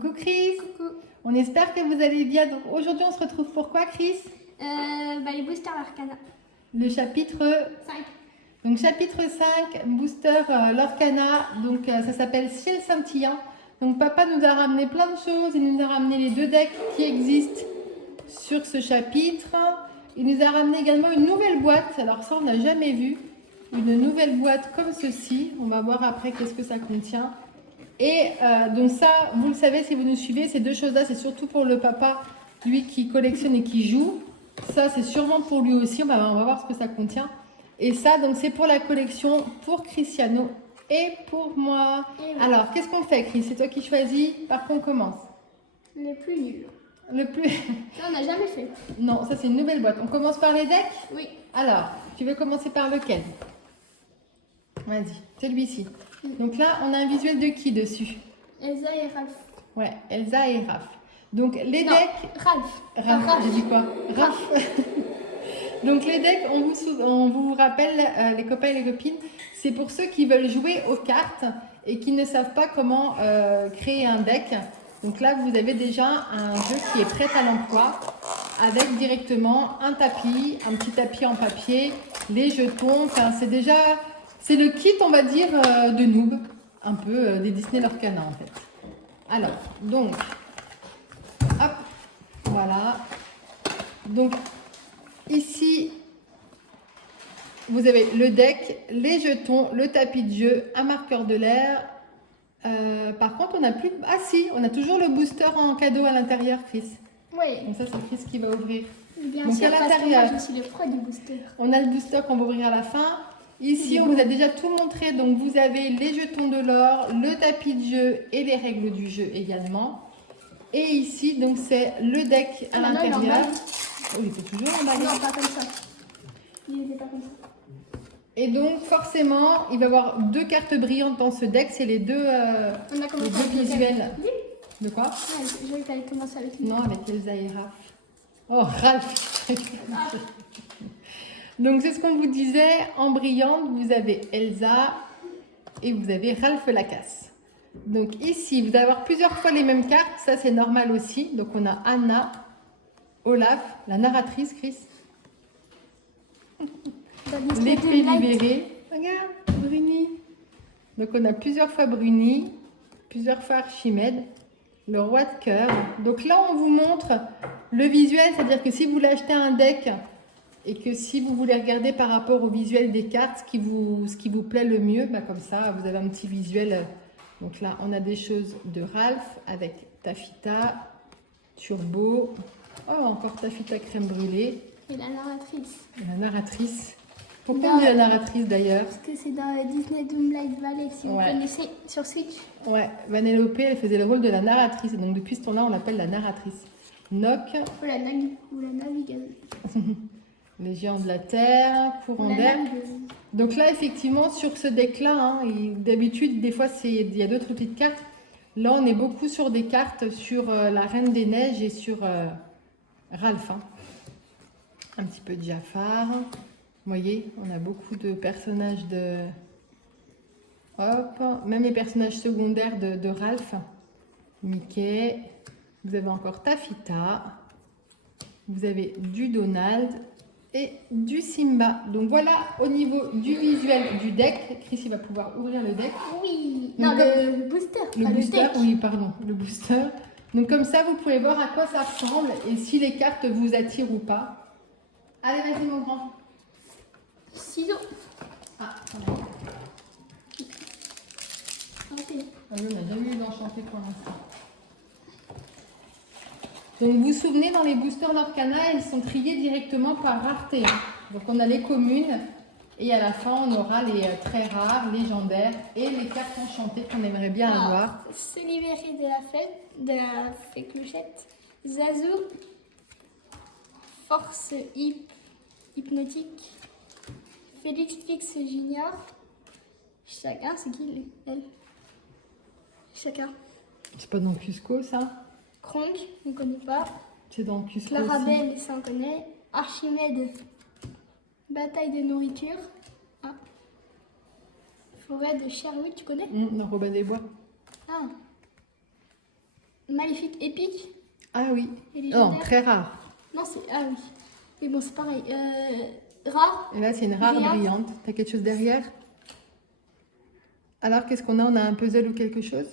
Coucou Chris. Coucou. On espère que vous allez bien. Donc aujourd'hui on se retrouve pour quoi Chris? Les boosters Lorcana. Le chapitre 5. Donc chapitre 5, booster Lorcana. Donc ça s'appelle Ciel scintillant. Donc papa nous a ramené plein de choses. Il nous a ramené les 2 decks qui existent sur ce chapitre. Il nous a ramené également une nouvelle boîte. Alors ça on n'a jamais vu. Une nouvelle boîte comme ceci. On va voir après qu'est-ce que ça contient. Et donc ça, vous le savez si vous nous suivez, ces 2 choses-là, c'est surtout pour le papa, lui qui collectionne et qui joue. Ça, c'est sûrement pour lui aussi. On va voir ce que ça contient. Et ça, donc c'est pour la collection pour Cristiano et pour moi. Et alors, qu'est-ce qu'on fait, Chris? C'est toi qui choisis. Par contre, on commence. Le plus nul. Le plus... Ça, on n'a jamais fait. Non, ça c'est une nouvelle boîte. On commence par les decks? Oui. Alors, tu veux commencer par lequel? Vas-y, celui-ci. Donc là, on a un visuel de qui dessus? Elsa et Ralph. Ouais, Elsa et Raph. Donc les Non, decks... Ralph. Raph, j'ai dit quoi? Raph. Donc les decks, on vous rappelle, les copains et les copines, c'est pour ceux qui veulent jouer aux cartes et qui ne savent pas comment créer un deck. Donc là, vous avez déjà un jeu qui est prêt à l'emploi avec directement un tapis, un petit tapis en papier, les jetons. Enfin, c'est déjà... C'est le kit, on va dire, de noob, un peu des Disney Lorcana en fait. Alors, donc, hop, voilà. Donc, ici, vous avez le deck, les jetons, le tapis de jeu, un marqueur de l'air. Par contre, on n'a plus... Ah si, on a toujours le booster en cadeau à l'intérieur, Chris. Oui. Donc ça, c'est Chris qui va ouvrir. Bien Donc, sûr, à parce que l'intérieur. moi, je suis le pro du booster. On a le booster qu'on va ouvrir à la fin. Ici, on vous a déjà tout montré. Donc, vous avez les jetons de l'or, le tapis de jeu et les règles du jeu également. Et ici, donc, c'est le deck à Maintenant, il est l'intérieur. emballé. Oui, il est toujours emballé. Non, pas comme ça. Il n'était pas comme ça. Et donc, forcément, il va y avoir 2 cartes brillantes dans ce deck. C'est les deux, On a commencé les 2 avec visuels. Oui. De quoi? Ouais, j'ai vu que t'allais commencer avec lui. Non, avec Elsa et Raph. Oh, Ralph. Donc, c'est ce qu'on vous disait. En brillante, vous avez Elsa et vous avez Ralph Lacasse. Donc, ici, vous allez avoir plusieurs fois les mêmes cartes. Ça, c'est normal aussi. Donc, on a Anna, Olaf, la narratrice, Chris. L'épée libérée. Regarde, Bruni. Donc, on a plusieurs fois Bruni, plusieurs fois Archimède, le roi de cœur. Donc là, on vous montre le visuel, c'est-à-dire que si vous voulez acheter un deck et que si vous voulez regarder par rapport au visuel des cartes, ce qui vous plaît le mieux, bah comme ça, vous avez un petit visuel. Donc là, on a des choses de Ralph avec Taffita, Turbo. Oh, encore Taffita crème brûlée. Et la narratrice. Et la narratrice. Pourquoi on dit la narratrice d'ailleurs? Parce que c'est dans Disney Doomlight Valley, si vous Ouais. connaissez, sur Switch. Ouais, Vanellope, elle faisait le rôle de la narratrice. Et donc depuis ce temps-là, on l'appelle la narratrice. Noc, Ou la navigatrice. les géants de la terre, courant d'air. Donc là, effectivement, sur ce deck-là, hein, d'habitude, des fois, il y a d'autres petites cartes. Là, on est beaucoup sur des cartes sur la Reine des Neiges et sur Ralph. Hein. Un petit peu de Jafar. Vous voyez, on a beaucoup de personnages de... Hop, même les personnages secondaires de Ralph. Mickey. Vous avez encore Taffita. Vous avez du Donald et du Simba. Donc voilà au niveau du visuel du deck. Chris, il va pouvoir ouvrir le deck. Oui. Donc, Non, le booster. Le pas booster, deck. oui, pardon, le booster. Donc comme ça, vous pouvez voir à quoi ça ressemble et si les cartes vous attirent ou pas. Allez, vas-y mon grand. Ciseaux. Ah, pardon. Ok. Ah oui, on n'a jamais eu d'enchanté pour l'instant. Donc vous vous souvenez, dans les boosters Lorcana, ils sont triés directement par rareté. Hein. Donc on a les communes et à la fin on aura les très rares, légendaires et les cartes enchantées qu'on aimerait bien avoir. Se libérer de la fée clochette. Zazu. Force hypnotique. Félix Fix Junior. Chacun, c'est qui elle? Chacun. C'est pas dans Cusco ça? Kronk, on ne connaît pas. C'est dans Cusco Clarabelle, ça on connaît. Archimède, bataille de nourriture. Ah. Forêt de Sherwood, tu connais? aussi. Le Robin des Bois. Ah. Maléfique épique Ah oui. et Non, légendaire. très rare. Non, c'est... Ah oui. Mais bon, c'est pareil. Rare. Et là, c'est une rare Brillante. brillante. T'as quelque chose derrière? Alors, qu'est-ce qu'on a? On a un puzzle ou quelque chose?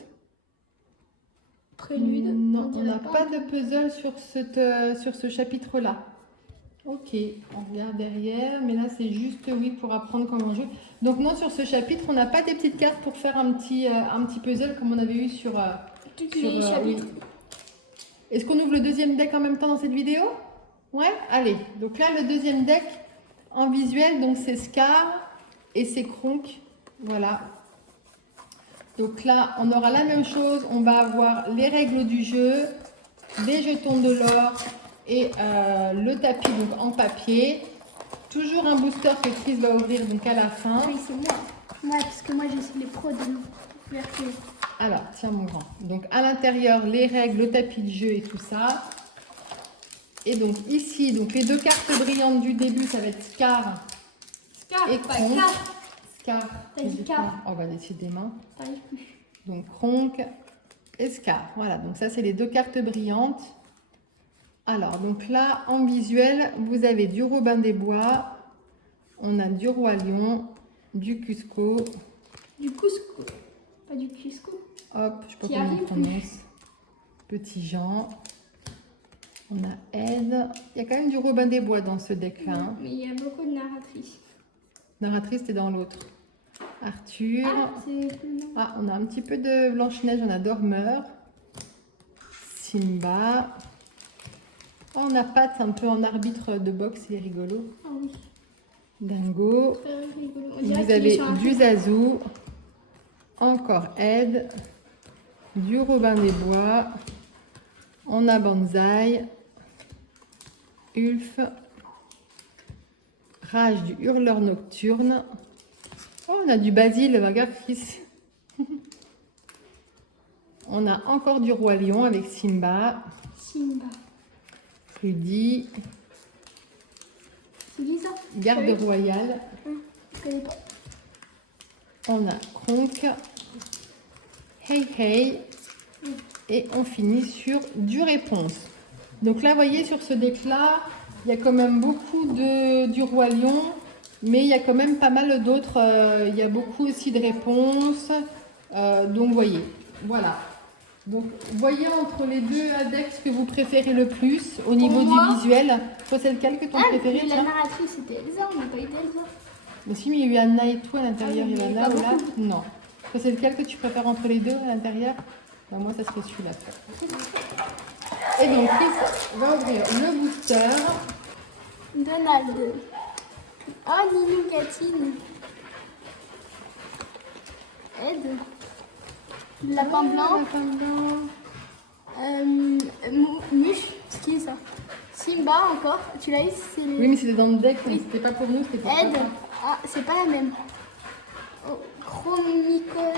Prélude. Non, on dirait n'a pas de puzzle sur ce chapitre-là. Ok, on regarde derrière, mais là c'est juste, oui, pour apprendre comment jouer. Donc non, sur ce chapitre, on n'a pas des petites cartes pour faire un petit puzzle comme on avait eu sur... Tous sur, les chapitres. oui. Est-ce qu'on ouvre le deuxième deck en même temps dans cette vidéo? Ouais, allez. Donc là, le deuxième deck en visuel, donc c'est Scar et c'est Kronk. Voilà. Donc là, on aura la même chose. On va avoir les règles du jeu, des jetons de l'or et le tapis donc en papier. Toujours un booster que Chris va ouvrir donc à la fin. Oui, c'est moi. Ouais, parce que moi, je suis les pros de l'ouverture. Alors, tiens mon grand. Donc à l'intérieur, les règles, le tapis de jeu et tout ça. Et donc ici, donc les deux cartes brillantes du début, ça va être Scar Scar, et pas Kronk. Car. Scar. T'as dit Car. Oh bah décidément. T'arrives plus. Donc Kronk et Scar. Voilà, donc ça c'est les deux cartes brillantes. Alors, donc là, en visuel, vous avez du Robin des Bois, on a du Roi Lion, du Cusco, Du Cusco. Pas du Cusco. hop, je sais pas Qui comment on arrive. prononce, Petit Jean, on a Ed. Il y a quand même du Robin des Bois dans ce deck-là. Hein. Mais il y a beaucoup de narratrices. Narratrice, c'est dans l'autre. Arthur. Ah, c'est... Ah, on a un petit peu de Blanche-Neige, on a Dormeur, Simba. Oh, on a Pat un peu en arbitre de boxe, il est rigolo. Ah oui, Dingo. très rigolo. On Vous dirait qu'il est avez sur un du film. Zazu, encore Ed, du Robin des Bois, on a Banzai, Ulf, Rage du Hurleur Nocturne. Oh, on a du Basile, regarde fils. On a encore du Roi Lion avec Simba, Simba. Rudy, Tu dis ça? Garde Oui. Royale. Je connais pas. On a Kronk, Hey Hey, et on finit sur du Réponse. Donc là, vous voyez, sur ce deck-là, il y a quand même beaucoup du Roi Lion, mais il y a quand même pas mal d'autres. Il y a beaucoup aussi de Réponses. Donc, vous voyez, voilà. Donc, voyez entre les deux decks ce que vous préférez le plus au niveau moi- du visuel. Toi, c'est lequel que ton Ah, préféré? mais la Tiens. narratrice, c'était Elsa. On n'a pas eu d'Elsa. Mais si, mais il y a eu Anna et tout à l'intérieur. Ah, Il y a mais Anna pas ou là? beaucoup. Non. Toi, c'est lequel que tu préfères entre les deux à l'intérieur? Ben, moi, ça serait celui-là. Et donc, Chris va ouvrir le booster. Donald. Ah, Ninou Catine. Ed. Lapin blanc. Lapin blanc. Muche. C'est qui ça? Simba encore. Tu l'as eu? C'est le... Oui, mais c'était dans le deck, donc Oui. c'était pas pour nous, c'était pour Ed. toi. Ah, c'est pas la même. Oh, Chromicon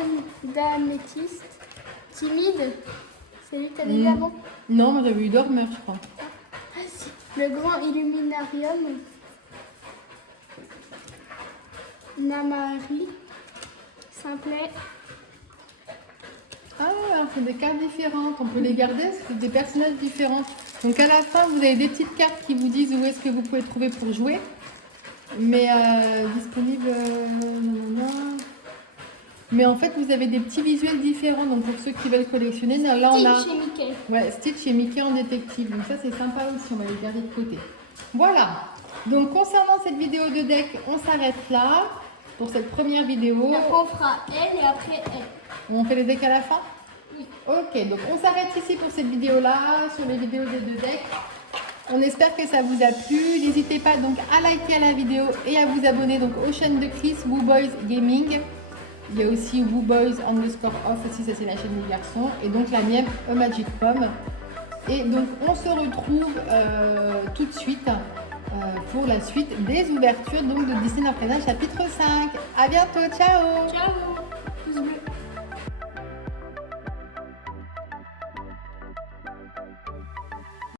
d'améthyste. Timide. C'est lui que t'avais vu avant? Non, moi j'avais eu Dormeur, je crois. Ah, si. Le grand illuminarium. Namari. Simplet. Ah, alors c'est des cartes différentes, on peut les garder, c'est des personnages différents. Donc à la fin, vous avez des petites cartes qui vous disent où est-ce que vous pouvez trouver pour jouer. Mais disponible... nanana. Mais en fait, vous avez des petits visuels différents, donc pour ceux qui veulent collectionner, là on a... Stitch et Mickey. Ouais, Stitch et Mickey en détective, donc ça c'est sympa aussi, on va les garder de côté. Voilà, donc concernant cette vidéo de deck, on s'arrête là pour cette première vidéo. Après, on fera elle et après elle. On fait les decks à la fin? Oui. Ok, donc on s'arrête ici pour cette vidéo-là, sur les vidéos des deux decks. On espère que ça vous a plu. N'hésitez pas donc à liker la vidéo et à vous abonner donc aux chaînes de Chris, Wooboys Gaming. Il y a aussi Wooboys_off aussi, ça c'est la chaîne des garçons. Et donc la mienne, A Magic Pom. Et donc on se retrouve tout de suite pour la suite des ouvertures donc, de Disney Arcana chapitre 5. À bientôt, ciao! Ciao!